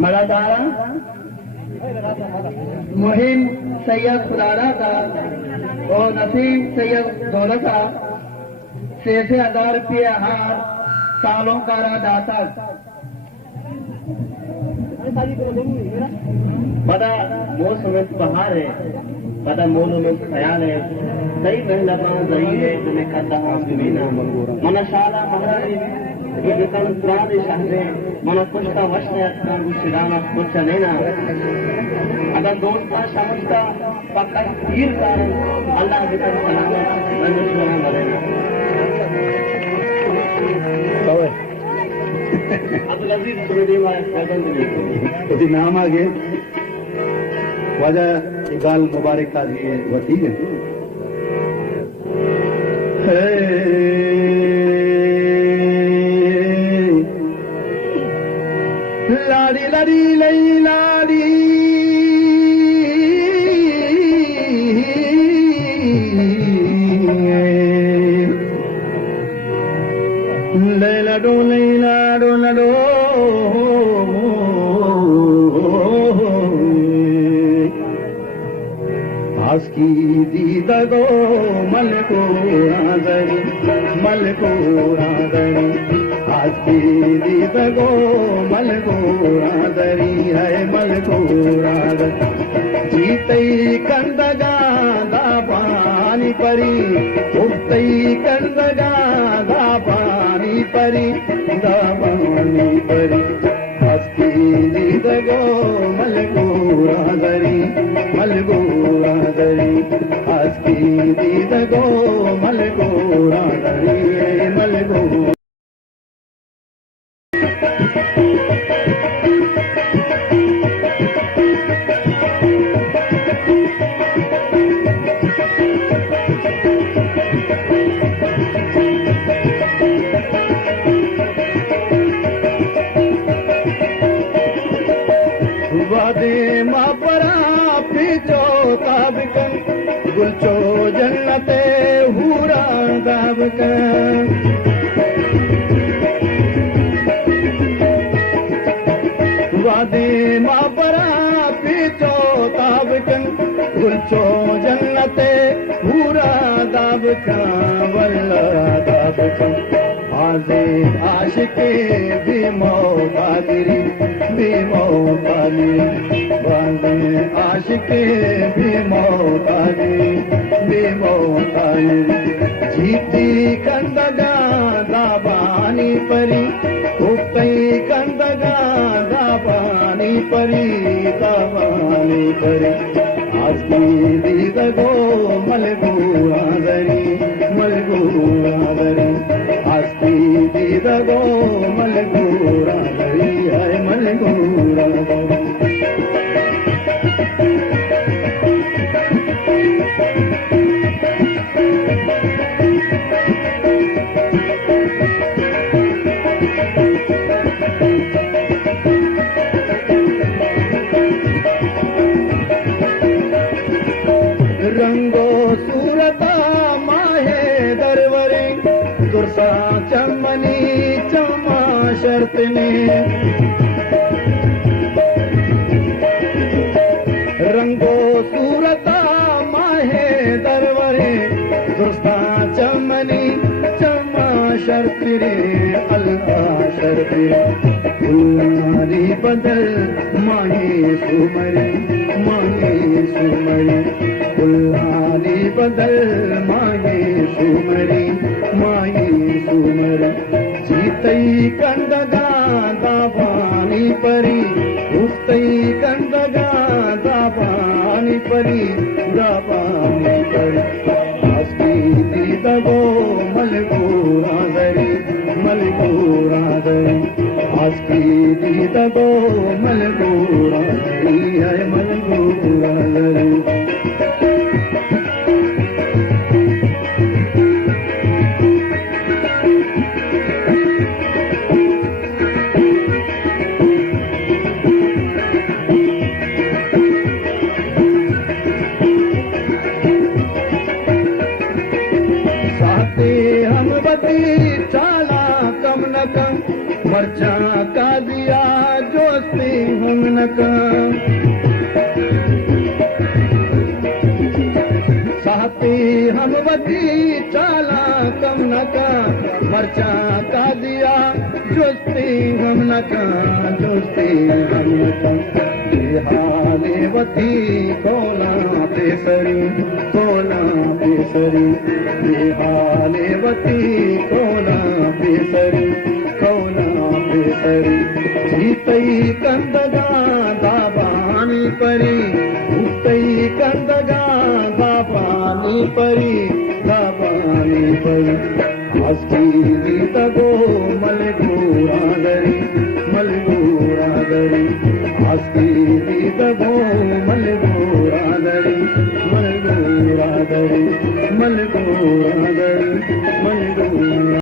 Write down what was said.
मलादारा मुहिम सैयद खुदारा का और नसीम सैयद दौलता से 1000 रुपये हार सालों का दाता पता मौसम बहार है पता मोलो में ख्याल है सही महंगा जही है तुम्हें करता मन शाला महारानी पुराने शहर मन कुछ का वश सिराना कुछ लेना अगर दोस्त का समझता पक्का तीर का अल्लाह विकन सलामत अब्दुल अजीज तुम्हें नाम आगे वजह इकबाल मुबारक का दिए वो ठीक है लाड़ी लाड़ी लई लाड़ी लैलाडो लैलाडो लडो आज की दीदा गो मल को रादरी आज की दीदा गो मल को रादरी है मल को रादरी जीतई कंदगा दा पानी परी उठतई कंदगा दा पानी परी आज की दीदा गो मल को रादरी आज की दीदा गो मल को रादरी मल को वादे मापरा पिचो ताबकन गुलचो जन्नते हूरा ताबकन वादे मापरा पिचो ताबकन गुलचो जन्नते हूरा ताबकन वल्ला ताबकन आज़े आशिके बीमो कादिरी बाज़े आशिके बीमो कादिरी जीती कंदगा दाबानी परी उठतई कंदगा दाबानी परी आज की दीदा गो मलगूरा दरी आज की दीदा गो मलगूरा दरी है मलगूरा दरी रंगो सूरता माहे दरवरे दुर्सा चमनी चमा शर्त ने रंगो सूरता माहे दरवरे दुर्सा चमनी चमा शर्त रे अल्लाह शर्त उल्लारी बदल माहे सुमरी उल्लारी बदल माहे सुमरी जीतई कंदगा दाबानी परी उठतई कंदगा दाबानी परी आज की दीदा गो मलगूरा दरी आज की दीदा गो मलगूरा दरी है मलगूरा दरी सहते हम बती चाला कम न कम मर्चा का दिया जोस्ती हम न कम सहते हम बती चाला कम न कम मर्चा का दिया जोस्ती हम न कम जोस्ती हम न कम हाले वती कोला पेसरी हाले वती कोला पेसरी सीतई कंदगा दाबानी परी उतई कंदगा दाबानी परी हस्ती गीत गो